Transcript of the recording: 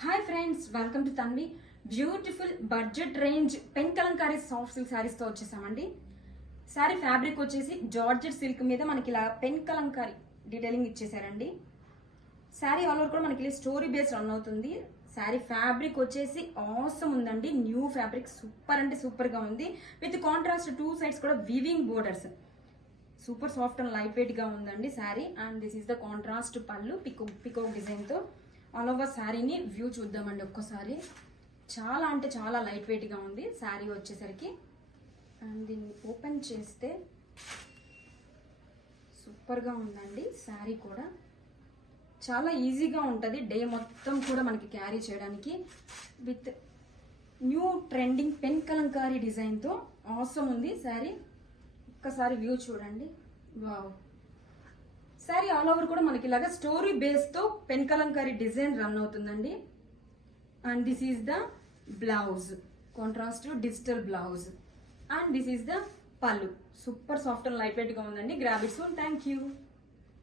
Hi friends, welcome to Tanvi. Beautiful budget range pen Kalamkari soft silk saris తో వచ్చేసామండి. Sari fabric వచ్చేసి georgette silk మీద మనకి ఇలా పెన్ కలంకారీ డీటెయిలింగ్ ఇచ్చేసారండి. శారీ ఆల్ ఓవర్ కూడా మనకి స్టోరీ బేస్ రన్ అవుతుంది. శారీ ఫ్యాబ్రిక్ వచ్చేసి ఆసమ్ ఉందండి. న్యూ ఫ్యాబ్రిక్ సూపర్ అంటే సూపర్ గా ఉంది. విత్ కాంట్రాస్ట్ టూ సైడ్స్ కూడా weaving borders. Super soft and light weight గా ఉందండి sari. And this is the contrast pallu peacock design తో. ఆల్ ఓవర్ శారీని వ్యూ చూద్దామండి ఒక్కసారి. చాలా అంటే చాలా లైట్ వెయిట్ గా ఉంది శారీ వచ్చేసరికి. అండ్ దీన్ని ఓపెన్ చేస్తే సూపర్ గా ఉందండి శారీ కూడా. చాలా ఈజీగా ఉంటుంది డే మొత్తం కూడా మనకి క్యారీ చేయడానికి. With new trending pen Kalamkari design తో ఆసమ్ ఉంది శారీ. ఒక్కసారి వ్యూ చూడండి. వావ్, శారీ ఆల్ ఓవర్ కూడా మనకి ఇలాగా స్టోరీ బేస్ తో పెన్ కలంకారీ డిజైన్ రన్ అవుతుందండి. And this is the blouse, contrast digital blouse. And this is the pallu. Super soft and light weight గా ఉందండి. Grab it soon. Thank you.